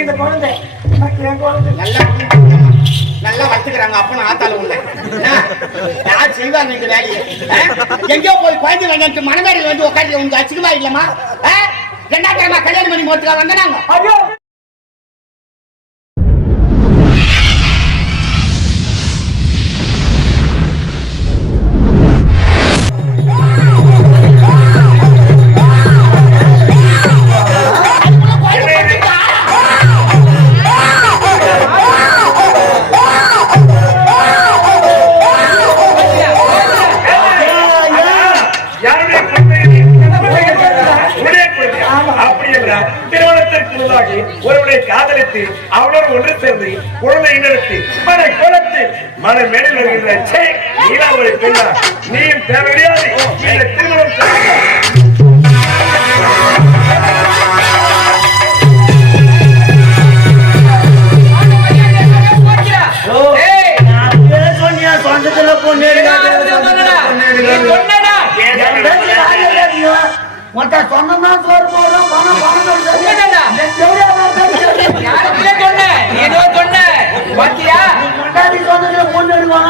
இந்த குழந்தை. என் குழந்தை. நல்லா நல்லா வளர்த்துக்கிறாங்க. அப்பனும் ஆத்தால உள்ள? யார் செய்வாங்க இந்த வேலையை? எங்கேயோ போய் குழந்தை வேண்டாம் மனமேடையில் வந்து உட்காந்து உங்க அச்சுக்குமா இல்லம்மா? ஆ? ரெண்டாயிரம் நான் கல்யாணம் பண்ணி போட்டுக்கா வந்தாங்க. குழந்தை இனத்து மன குளத்தில் மன மேலில் வருகின்ற சே நீலாவளி பெண்ணா நீயும் தேவையாது இந்த திருமணம் மொத்த சொந்தமா சோறு போடுறோம் பணம் பணம் கொண்டாடி சொந்தத்துல பொண்ணு எடுவாங்க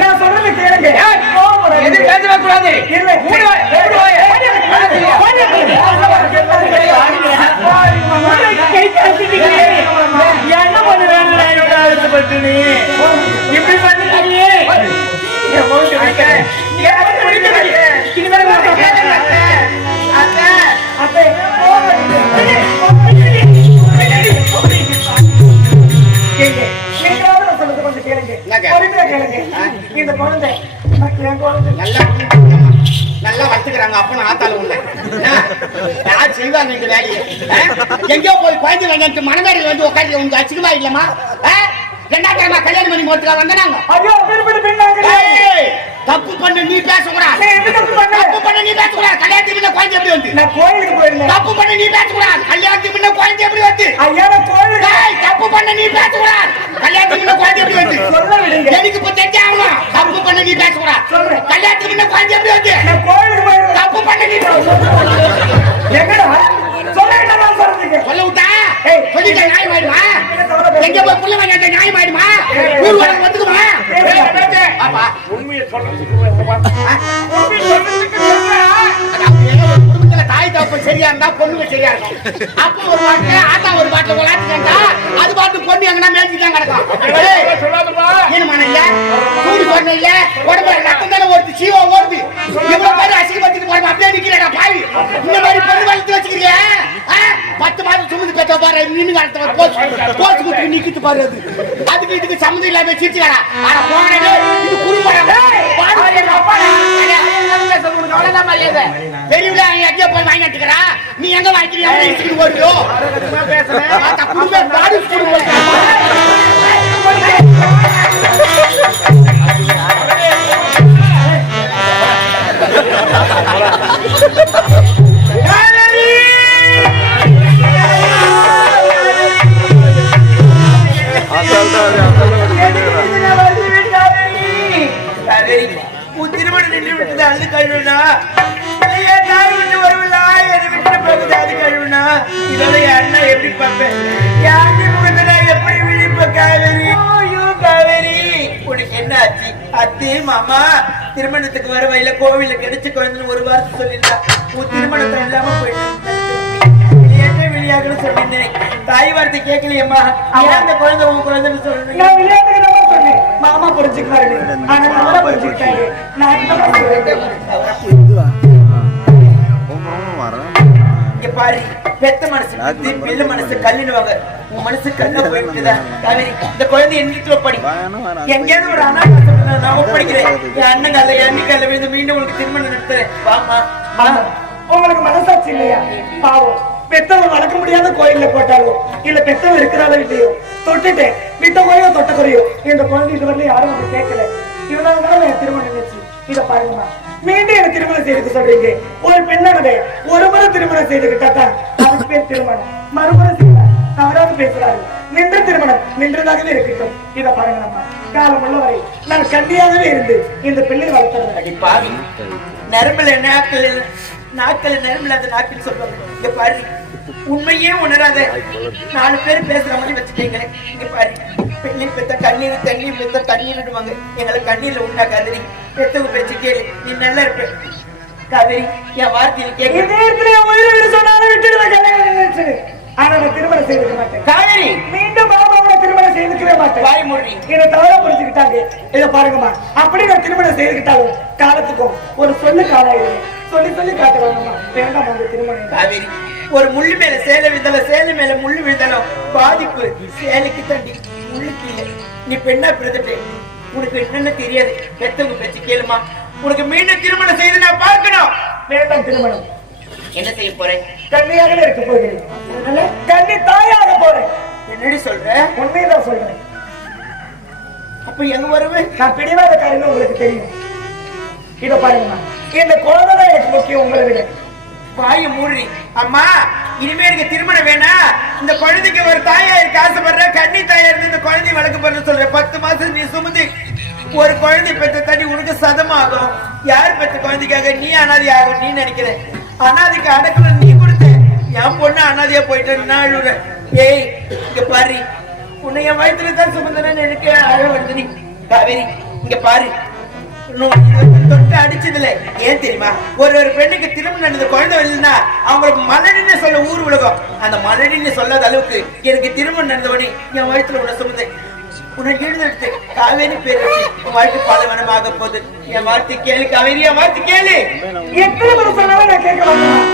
நான் சொல்றது கேளுங்க என்ன பண்ணுவேன் இப்படி பண்ணிட்டீங்க இந்த குழந்தை நல்லா நல்லா வளர்த்துக்கிறாங்க அப்பனும் ஆத்தால உள்ள என்ன? யார் செய்வாங்க இந்த வேலையை? எங்கேயோ போய் குழந்தை வேண்டாம் மனமேடையில் வந்து உட்காந்து உங்க அச்சுக்குமா இல்லம்மா? நான் கல்யாணம் பண்ணி போட்டுக்கா வந்தாங்க ஐயோ திருப்பி பின்னாங்க தப்பு பண்ண நீ பேசக்கூடாது. தப்பு பண்ண? நீ பேசக்கூடாது. கல்யாணத்துக்கு முன்ன குழந்தை எப்படி வந்து? நான் கோயிலுக்கு போயிருந்தேன். தப்பு பண்ண நீ பேசக்கூடாது. கல்யாணத்துக்கு முன்ன குழந்தை எப்படி வந்து? ஐயா நான் ஏய், தப்பு பண்ண நீ பேசக்கூடாது. கல்யாணத்துக்கு முன்ன குழந்தை எப்படி வந்து? சொல்ல விடுங்க. எனக்கு இப்ப தெரிஞ்சாகணும். தப்பு பண்ண நீ பேசக்கூடாது. சொல்றேன். கல்யாணத்துக்கு முன்ன குழந்தை எப்படி வந்து? நான் கோயிலுக்கு போயிருந்தேன். தப்பு பண்ண நீ எங்கடா? சொல்ல நான் சொல்றதுக்கு. சொல்ல விட்டா? ஏய். சொல்லிட்ட நியாயம் ஆயிடுமா எங்க போய் புள்ள வேண்டாம் நியாயம் ஆயிடுமா ஊர் உலகம் வந்துக்குமா? பாப்பா உண்மையை சொல்றதுக்கு ஒரு குடும்பத்துல தாய் தகப்பு சரியா இருந்தா பொண்ணுங்க சரியா இருக்கும். அப்ப ஒரு பாட்டு ஆத்தா ஒரு பாட்டு விளையாட்டுக்கா அது பாட்டு பொண்ணு எங்கன்னா மேய்ச்சிதான் கிடக்கும். இல்ல இல்ல ரத்தம் தானே ஓடுது சீவா ஓடுது. இவ்வளவு பேர் அசிங்கப்படுத்திட்டு போறோம்? அப்படியே நிக்கிறடா பாவி. இந்த மாதிரி பொண்ணு வளர்த்து வச்சுக்கிறியா? ஆ? பத்து மாதம் சுமந்து பெற்ற பாரு நின்னு வளர்த்த போச்சு போச்சு குட்டி நிக்கிட்டு பாரு அது. அதுக்கு இதுக்கு சம்மந்தம் இல்லாம சிரிச்சுக்கடா. ஆனா போனது இது குறும்படம். பெரியவிழா எங்கேயோ போய் வாங்கி நட்டுக்கிறா நீ எங்க வாங்கிக்கிறியா குடும்பம் பாடு குடும்பம் தாய் விட்டு என்னை விட்டு அது கழுவுனா அண்ணா எப்படி பார்ப்பேன் என் முகத்தை நான் எப்படி விழிப்ப காவேரி? ஐயோ காவேரி. உனக்கு என்ன ஆச்சு? அத்தி மாமா திருமணத்துக்கு வர வயல கோவில கிடைச்சு குழந்தைன்னு ஒரு வாரத்தை சொல்லியிருந்தா. உன் திருமணத்தை இல்லாம போயிட்டு விளையாட்டே சொல்லியிருந்தேன். தாய் வார்த்தை கேட்கலையம்மா. ஏன் அந்த குழந்தை உன் குழந்தைன்னு சொல்லுங்க மாமா புரிஞ்சுக்கிறாரு ஆனா தவறா புரிஞ்சுக்கிட்டாரு. நான் பாரு பெத்த மனசு புத்தி பிள்ளை மனசு உன் மனசு கல்ல போயிட்டுதா காவேரி இந்த குழந்தை எண்ணிட்டு படி. எங்கேயாவது ஒரு நான் ஒப்படைக்கிறேன் என் அண்ணன் கல்ல என் அண்ணி கல்ல விழுந்து மீண்டும் உனக்கு திருமணம் நடத்துறேன். வாமா. உங்களுக்கு மனசாட்சி இல்லையா? பாவம். பெத்தவங்க வளர்க்க முடியாத கோயில்ல போட்டாலும் இல்ல பெத்தவங்க இருக்கிறாரோ இல்லையோ தொட்டுட்டு மித்த குறையோ தொட்ட குறையோ இந்த குழந்தை இதுவரை யாரும் வந்து கேட்கல. இவனால தான் என் திருமணம் நினைச்சு? இத பாருங்கம்மா. மீண்டும் எனக்கு திருமணம் செய்து சொல்றீங்க. ஒரு பெண்ணானதை ஒரு முறை திருமணம் செய்துக்கிட்டா தான் அதுக்கு பேர் திருமணம். மறுமுறை திருமணம் தவறாக பேசுறாரு நின்ற திருமணம் நின்றதாகவே இருக்கட்டும். இத பாருங்க நம்ம காலம் உள்ளவரை நான் கண்டியாகவே இருந்து இந்த பிள்ளை வளர்த்துறேன் நரம்பில் பாவி நாக்கள் நரம்புல அந்த நாக்கில் சொல்லுவாங்க இங்க பாரு. உண்மையே உணராத நாலு பேர் பேசுற மாதிரி வச்சுட்டீங்களே இங்க பாரு. பெண்ணை பெத்த கண்ணீர் தண்ணீர் பெத்த கண்ணீர் விடுவாங்க எங்களை கண்ணீர்ல உண்டா காதலி. பெத்தவங்க பேச்சு கேளு. நீ நல்லா இருப்ப. காவேரி என் வார்த்தையை கேட்க இதயத்திலே உயிரை விட சொன்னாலும் விட்டுடுவேன். ஆனா நான் திருமணம் செய்திருக்க மாட்டேன். காவேரி மீண்டும் பாபாவோட திருமணம் செய்திருக்கவே மாட்டேன். வாய் மூடி. இதை தவறா புரிஞ்சுக்கிட்டாங்க. இத பாருங்கம்மா. அப்படி நான் திருமணம் செய்துக்கிட்டாலும் காலத்துக்கும் ஒரு சொல்லு காலம் சொல்லி சொல்லி காட்டுவாங்கம்மா வேண்டாம் அந்த திருமணம் காவேரி ஒரு முள்ளு மேல சேலை விழுந்தாலும் சேலை மேல முள்ளு விழுந்தாலும் பாதிப்பு. சேலைக்கு தண்டி முள்ளுக்கு இல்லை நீ பெண்ணா பிறந்துட்டு. உனக்கு என்னன்னு தெரியாது. பெத்தவங்க பேச்சு கேளுமா? உனக்கு மீண்டும் திருமணம் செய்து நான் பார்க்கணும். வேண்டாம் திருமணம். என்ன செய்ய போறேன் கன்னியாக இருக்க போகிறேன். கன்னி தாயாக போறேன். என்னடி சொல்ற? உண்மையதான் சொல்றேன். அப்ப எங்க வருவேன் நான் பிடிவாத காரியம் உங்களுக்கு தெரியும். இத பாருங்கம்மா. இந்த குழந்தை தான் எனக்கு முக்கியம் உங்களை விட. வாய மூடி. அம்மா இனிமே எனக்கு திருமணம் வேணாம். இந்த குழந்தைக்கு ஒரு தாயா இருக்க ஆசைப்படுற கண்ணி தாயா இருந்து இந்த குழந்தைய வளர்க்க பண்ண சொல்ற. பத்து மாசம் நீ சுமந்து ஒரு குழந்தை பெற்ற தண்ணி உனக்கு சதமாகும். யார் பெற்ற குழந்தைக்காக நீ அனாதி ஆகும் நீ நினைக்கிற அனாதிக்கு அடக்கணும் நீ கொடுத்த. என் பொண்ணு அனாதியா போயிட்டு நான் ஏய் இங்க பாரு. உன்னை என் வயித்துல தான் சுமந்தனன்னு எனக்கு அழ வருது. நீ காவேரி இங்க பாரு. தொட்டு அடிச்சதுல ஏன் தெரியுமா? ஒரு ஒரு பெண்ணுக்கு திருமணம் நடந்த குழந்தை இல்லைன்னா அவங்களுக்கு மலடின்னு சொல்ல ஊர் உலகம். அந்த மலடின்னு சொல்லாத அளவுக்கு எனக்கு திருமணம் நடந்தவனே என் வயிற்றுல உன்னை சுமந்து உன்னை எழுந்தெடுத்து காவேரி பேர் உன் வாழ்க்கை பாலவனமாக போகுது. என் வார்த்தை கேளு காவேரி என் வார்த்தை கேளு. எத்தனை முறை சொன்னாலும் நான் கேட்க மாட்டேன்.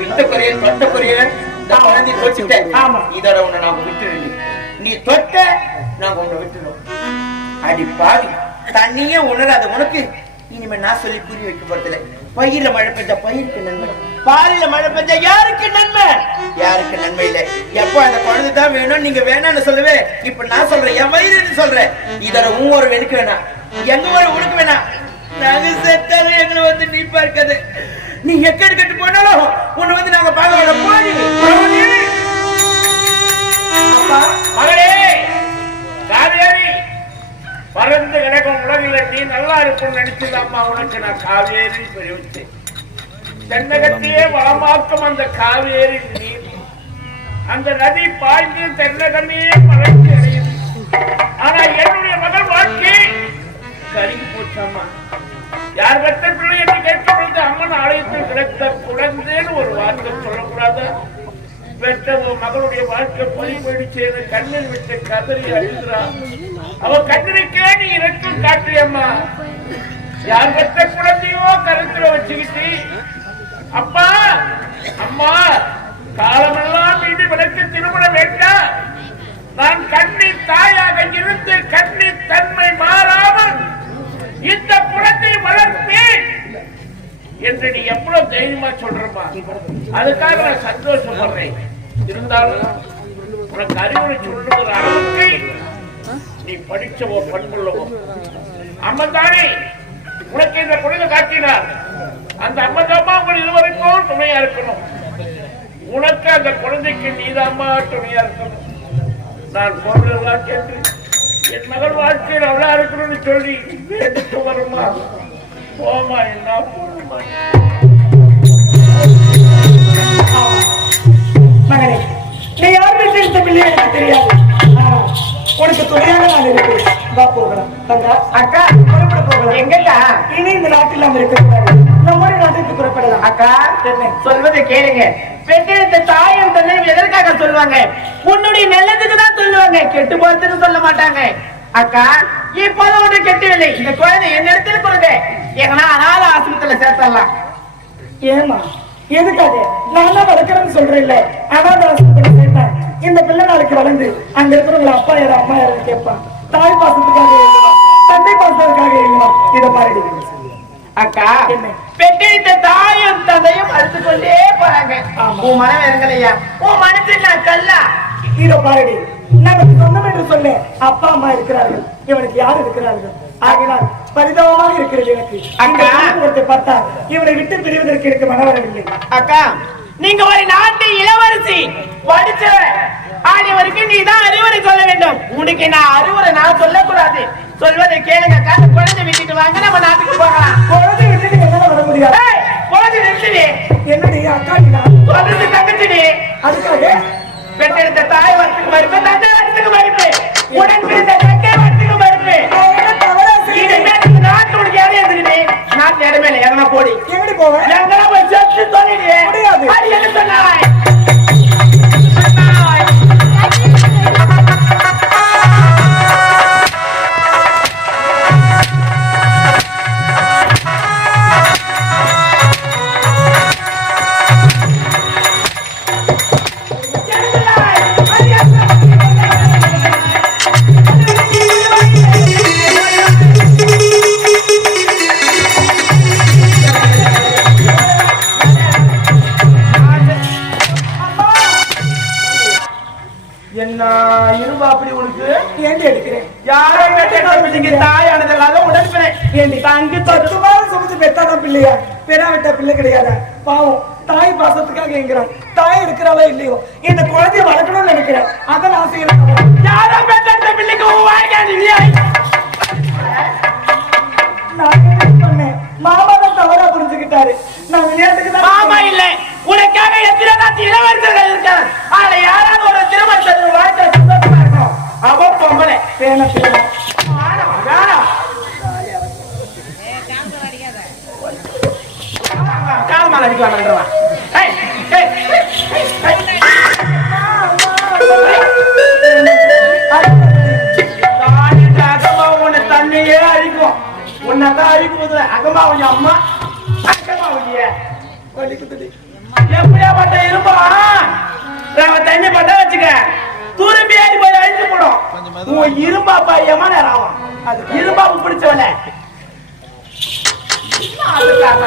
விட்ட குறைய தொட்ட குறைய இந்த குழந்தை தொட்டுட்டேன் ஆமா. இதோட உன்னை நான் விட்டுருங்க நீ தொட்ட நான் உன்னை விட்டுரும் அடி பாவி. தண்ணியே உணராத உனக்கு இனிமே நான் சொல்லி புரிய வைக்க போறதில்ல. பயிர்ல மழை பெஞ்சா பயிருக்கு நன்மை. பாலில மழை பெஞ்சா யாருக்கு நன்மை? யாருக்கு நன்மை இல்லை. எப்போ அந்த குழந்தை தான் வேணும்? நீங்க வேணாம்னு சொல்லுவேன் இப்ப நான் சொல்றேன் என் வயிறுன்னு சொல்றேன். இதோட உன் ஒரு வெனுக்கு வேணாம். எங்க ஒரு உனக்கு வேணாம். நாங்க செத்தாலும் எங்களை வந்து நீ பார்க்காது. நீ எக்கடி கட்டு போனாலும் உன்னை வந்து நாங்க பார்க்க வேணாம் போடி மகளே. பறந்து கிடக்கும் உலகில நீ நல்லா இருக்கும் நினைச்சுதாம்மா உனக்கு நான் காவேரி தெரிவித்தேன் தென்னகத்தையே வளமாக்கும் அந்த காவேரி நீர். அந்த நதி பாய்ந்து தென்னகமே வளர்ச்சி அடையுது. ஆனா என்னுடைய மகள் வாழ்க்கை கருகி போச்சாமா யார் பெற்ற பிள்ளை என்று கேட்கும் பொழுது அம்மன் ஆலயத்தில் கிடைத்த குழந்தைன்னு ஒரு வார்த்தை சொல்லக்கூடாது? பெற்ற உன் மகளுடைய வாழ்க்கை பொய் போயிடுச்சு கண்ணில் விட்டு கதறி அழுகிறான் அவ கண்ணனுக்கே நீ இரக்கம் காட்டுறியம்மா யார் பெற்ற குழந்தையோ கருத்துல வச்சுக்கிட்டு அப்பா அம்மா காலமெல்லாம் மீது விளக்கு திருமணம் வேண்டாம் நான் கண்ணி தாயாக இருந்து கண்ணி தன்மை மாறாமல் இந்த குழந்தை வளர்ப்பேன். என்று நீ எவ்வளவு தைரியமா சொல்றப்பா அதுக்காக நான் சந்தோஷப்படுறேன். இருந்தாலும் உனக்கு அறிவுரை சொல்லுகிற அளவுக்கு நீ படிச்சவோ பண்புள்ளவோ அம்மன் தானே உனக்கு இந்த குழந்தை காட்டினார். அந்த அம்மன் தாமா உங்கள் இருவருக்கும் துணையா இருக்கணும். உனக்கு அந்த குழந்தைக்கு நீதாம்மா துணையா இருக்கணும். நான் போன்ற வாழ்க்கை என் மகள் வாழ்க்கையில் அவளா இருக்கணும்னு சொல்லி வேண்டிட்டு வருமா? போமா என்ன போமா மகனே நீ யார் வீட்டில் இருந்த பிள்ளையா எனக்கு தெரியாது? உனக்கு துணையாக நான் இருக்கிறேன். வா போகலாம். தங்கா அக்கா புறப்பட போகலாம். எங்கக்கா? இனி இந்த நாட்டில் நாம் இருக்கக்கூடாது. நம்முடைய நாட்டுக்கு புறப்படலாம். அக்கா என்ன? சொல்வதை கேளுங்க. பெற்றெடுத்த தாயும் தந்தையும் எதற்காக சொல்லுவாங்க? உன்னுடைய நல்லதுக்கு தான் சொல்லுவாங்க. கெட்டு போறதுக்கு சொல்ல மாட்டாங்க. அக்கா இப்போதும் ஒன்று கெட்டவில்லை. இந்த குழந்தை என்ன இடத்துல கொடுங்க எங்கன்னா அனாத ஆசிரமத்துல சேர்த்தரலாம். ஏமா எதுக்காக நான் தான் வளர்க்கறேன்னு சொல்றேன் இல்ல அனாத ஆசிரமத்துல சேர்த்தேன். இந்த பிள்ளை நாளைக்கு வளர்ந்து அங்க இருக்கிறவங்கள அப்பா யாரு அம்மா யாருன்னு கேட்பான் தாய் பாசத்துக்காக எழுதுவான் தந்தை பாசத்துக்காக எழுதுவான் இதை பாருடி. அக்கா? பெற்றெடுத்த தாயும் தந்தையும் அழுத்து கொண்டே போறாங்க. உன் மனம் இறங்கலையா? உன் மனசு நான் கல்லா? இதை பாருடி. நமக்கு சொந்தம் என்று சொல்ல. அப்பா அம்மா இருக்கிறார்கள். இவனுக்கு யார் இருக்கிறார்கள்? ஆகினால் பரிதாபமாக இருக்கிறது எனக்கு. அக்கா. பார்த்தா இவனை விட்டு பிரிவதற்கு எனக்கு மனவரவில்லை அக்கா நீங்க ஒரு நாட்டு இளவரசி படிச்சவ ஆடியவருக்கு நீ தான் அறிவுரை சொல்ல வேண்டும். உனக்கு நான் அறிவுரை நான் சொல்லக்கூடாது. சொல்வதை கேளுங்க காசு குழந்தை விட்டுட்டு வாங்க நம்ம நாட்டுக்கு போகலாம். குழந்தை விட்டுட்டு என்னால வர முடியாது. குழந்தை நிறுத்திடு. என்னடி அக்கா நீ சொல்றது தங்கச்சிடி. அதுக்காக பெற்றெடுத்த தாய் வரத்துக்கு மறுப்பு தந்தை வரத்துக்கு மறுப்பு உடன் பிறந்த தங்கை வரத்துக்கு மறுப்பு இனிமே இந்த நாட்டு இடம் இல்லை எங்கன்னா போடி. எங்கடி போவேன் எங்கன்னா போய் செத்து சொல்லிடு. முடியாது. நினைக்கிறேன் அதை உன் இரும்பாப்பா எம நேரம் ஆகும் அது இரும்பாப்பு பிடிச்சவன அதுக்காக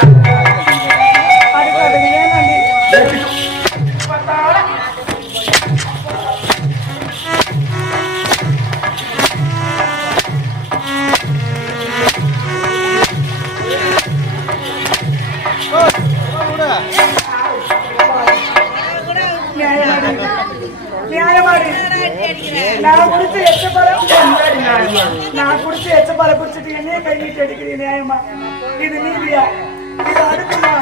நான் குடிச்ச எச்ச பழம் நான் குடிச்ச எச்ச பழம் குடிச்சிட்டு என்னைய கை நீட்டி அடிக்கிறீங்க நியாயமா? இது நீதியா? இது அடுக்குமா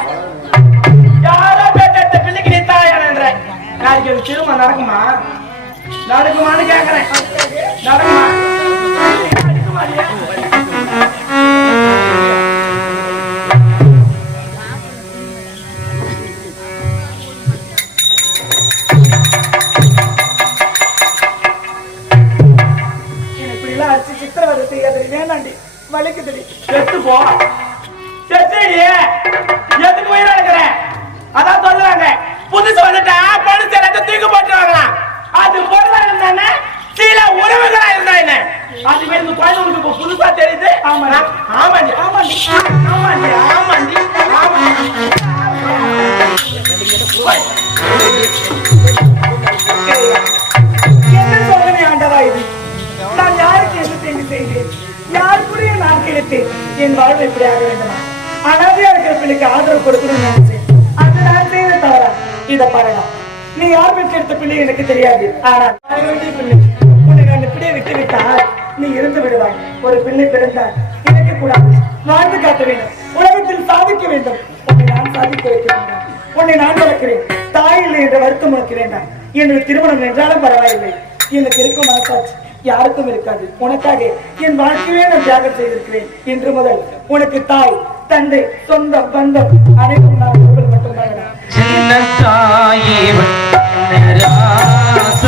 யாரோ பெற்ற பிள்ளைக்கு நீ தாயானன்ற நாளைக்கு ஒரு திரும்ப நடக்குமா? நடக்குமான்னு கேக்குறேன். நடக்குமா நடக்குமா? பிள்ளை எனக்கு தெரியாது. ஆனால் பிள்ளை உன்னை நான் இப்படியே விட்டு விட்டால் நீ இருந்து விடுவாய். ஒரு பிள்ளை பிறந்தால் எனக்கு கூடாது வாழ்ந்து காட்ட வேண்டும். உலகத்தில் சாதிக்க வேண்டும். உன்னை நான் சாதிக்க வைக்கிறேன். உன்னை நான் வளர்க்கிறேன் தாய் இல்லை என்ற வருத்தம் உனக்கு வேண்டாம். என்னுடைய திருமணம் என்றாலும் பரவாயில்லை. எனக்கு இருக்கும் மனசாட்சி யாருக்கும் இருக்காது. உனக்காக என் வாழ்க்கையே நான் தியாகம் செய்திருக்கிறேன். இன்று முதல் உனக்கு தாய் தந்தை சொந்தம் பந்தம் அனைத்தும் நான் സായിബ് രാസ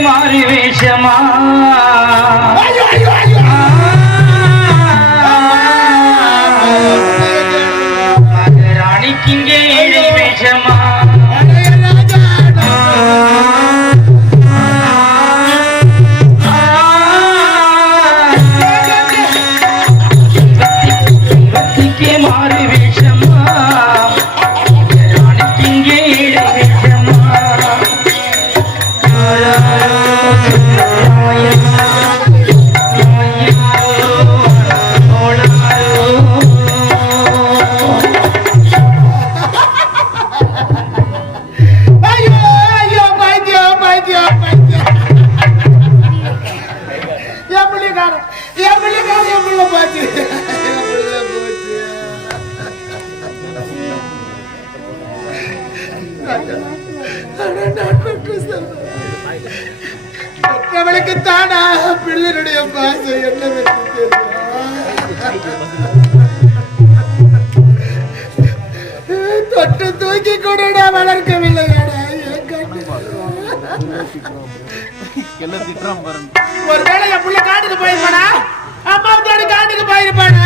మారి వేషమా? குடட வளர்க்கவில்லை ஒருவேளை என் பிள்ளை காட்டுக்கு போயிருப்பானா? அம்மா காட்டுக்கு போயிருப்பானா?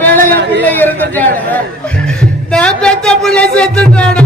மேல என் பிள்ளை இருந்துட்டாடு நான் பெத்த பிள்ளை செத்துட்டாடு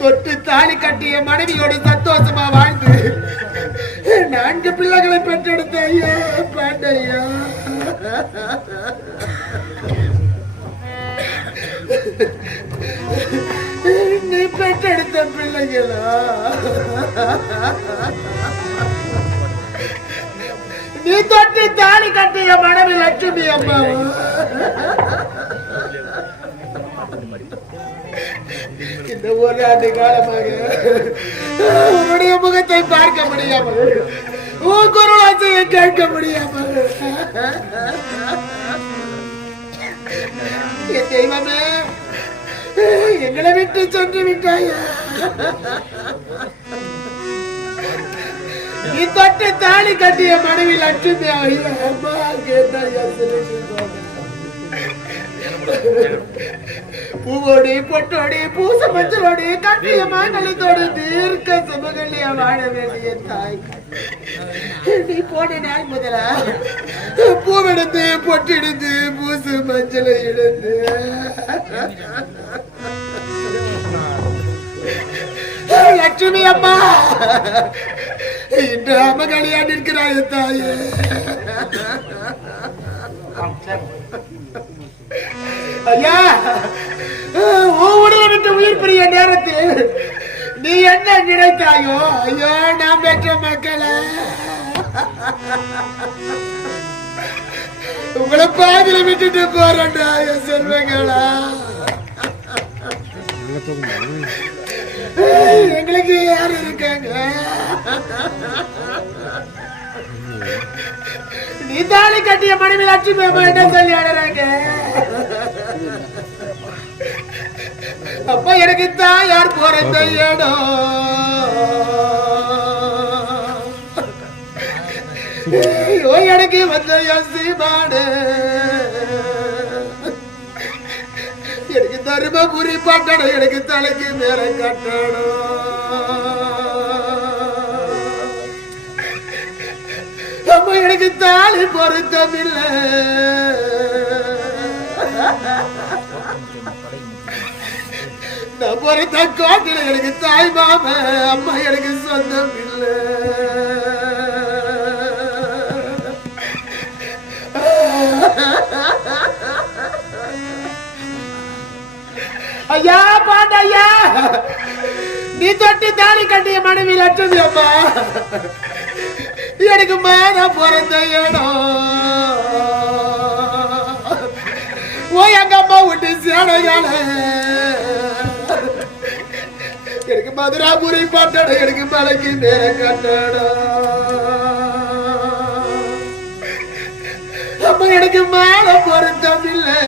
தொட்டு தாலி கட்டிய மனைவியோடு சந்தோஷமா வாழ்ந்து நான்கு பிள்ளைகளை பெற்றெடுத்த ஐயா பாண்டையா. நீ பெற்றெடுத்த பிள்ளைகளா? நீ தொட்டு தாலி கட்டிய மனைவி லட்சுமி அம்மாவா? இந்த ஒரு ஆண்டு காலமாக உன்னுடைய முகத்தை பார்க்க முடியாமல் உன் குரலாசையை கேட்க முடியாமல் என் தெய்வமே எங்களை விட்டு சென்று விட்டாயா? நீ தொட்டு தாலி கட்டிய மனைவி லட்சுமி ஐயா அம்மா கேட்டாயா பூவோடி பொட்டோடி பூச மஞ்சளோடி கட்டிய மாங்கலத்தோடு தீர்க்க சுமகலியா வாழ வேண்டிய தாய். நீ போன நாள் முதலா? பூவெடுத்து பொட்டெடுத்து பூசு மஞ்சளை எடுத்து லட்சுமி அம்மா! இன்று அமகளியா நிற்கிறாய் தாயே. ஐயா உடலை விட்டு உயிர் பிரிய நேரத்தில் நீ என்ன நினைத்தாயோ? ஐயோ நான் பெற்ற மக்களை. உங்களை பாதியில விட்டுட்டு போறேன்டா என் செல்வங்களா. எங்களுக்கு யார் இருக்காங்க? நீ தாலி கட்டிய மனைவி லட்சுமி அம்மா என்ன சொல்லி அழறாங்க? அப்பா எனக்கு தான் யார் போறத இடம் எனக்கு வந்த யசிமாடு எனக்கு தருமபுரி பட்டணம் எனக்கு தலைக்கு மேல கட்டணும். அம்மா எனக்கு தாலி பொருத்தம் ஒரு நான் எனக்கு தாய் மாம அம்மா எனக்கு சொந்தம் இல்லை. ஐயா பாண்டையா நீ தொட்டி தாலி கட்டிய மனைவி லட்சுமி அம்மா. எனக்கு மேல பிறந்த இடம். ஓ எங்க அம்மா விட்டு சேனையால எனக்கு மதுராபுரி பட்டணம் எனக்கு மலைக்கு நேர கட்டடம். அம்மா எனக்கு மேல பொருத்தம் இல்லை.